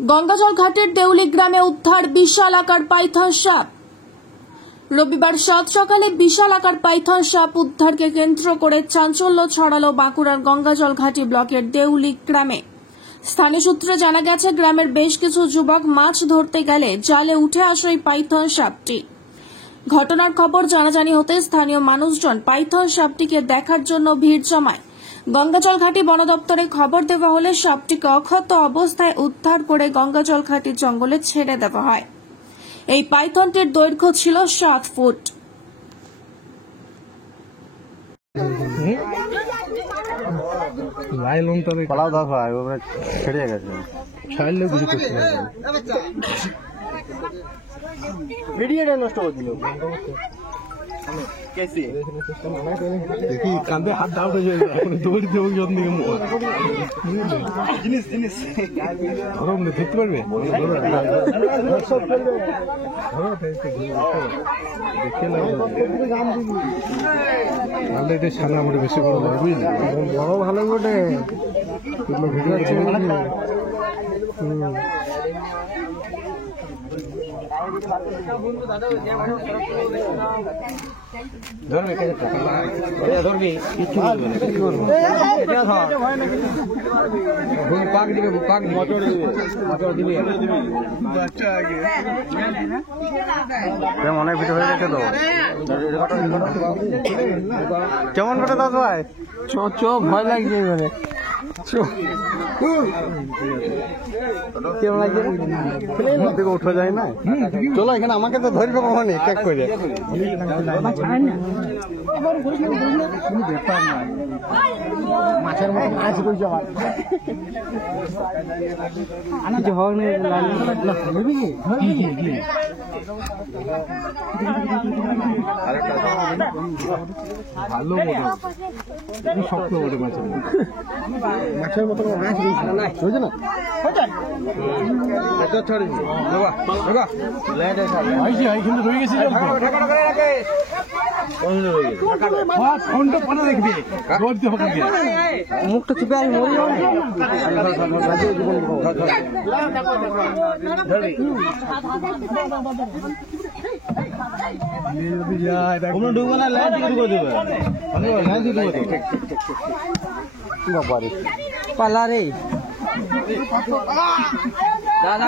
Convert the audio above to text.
গঙ্গাজল ঘাটের দেউলি গ্রামে উদ্ধার বিশাল আকার পাইথন সাপ। রবিবার সাত সকালে বিশাল আকার পাইথন সাপ উদ্ধারকে কেন্দ্র করে চাঞ্চল্য ছড়ালো বাঁকুড়ার গঙ্গাজল ঘাটি ব্লকের দেউলি গ্রামে। স্থানীয় সূত্রে জানা গেছে, গ্রামের বেশ কিছু যুবক মাছ ধরতে গেলে জালে উঠে আসে ওই পাইথন সাপটি। ঘটনার খবর জানাজানি হতে স্থানীয় মানুষজন পাইথন সাপটিকে দেখার জন্য ভিড় জমায়। গঙ্গাজল ঘাটি বন দপ্তরে খবর দেওয়া হলে সাপটিকে অক্ষত অবস্থায় উদ্ধার করে গঙ্গাজল ঘাটি জঙ্গলে ছেড়ে দেওয়া হয়। এই পাইথনটির দৈর্ঘ্য ছিল 7 ফুট। দেখি কাঁধে হাত ডাউট হয়ে যায়, দৌড়ি দেবো যত্ন জিনিস জিনিস দেখতে পারবে। তাহলে এটা সামনে আমাদের বেশি বড় হবে, বুঝলি? বড় ভালো বটে। অনেক ভিডিও হয়ে গেছে তো। কেমন করে দাদা ভাই? চোখ ভয় লাগছে এবারে। কেমন লাগছে? থেকে উঠে যায় না। চলো এখানে আমাকে তো ধরবে কখনই চেক করে। মাছের মতো মাছ কই যাওয়া কিছু হওয়ার নেই। ভালো শক্ত বটে মাছের মতো মাছ বুঝছে না। কিন্তু রয়ে গেছে মুখটা চুপে আমি মরি ডুবো না, লাইন থেকে ডুবো দেবে পালা রে দাদা।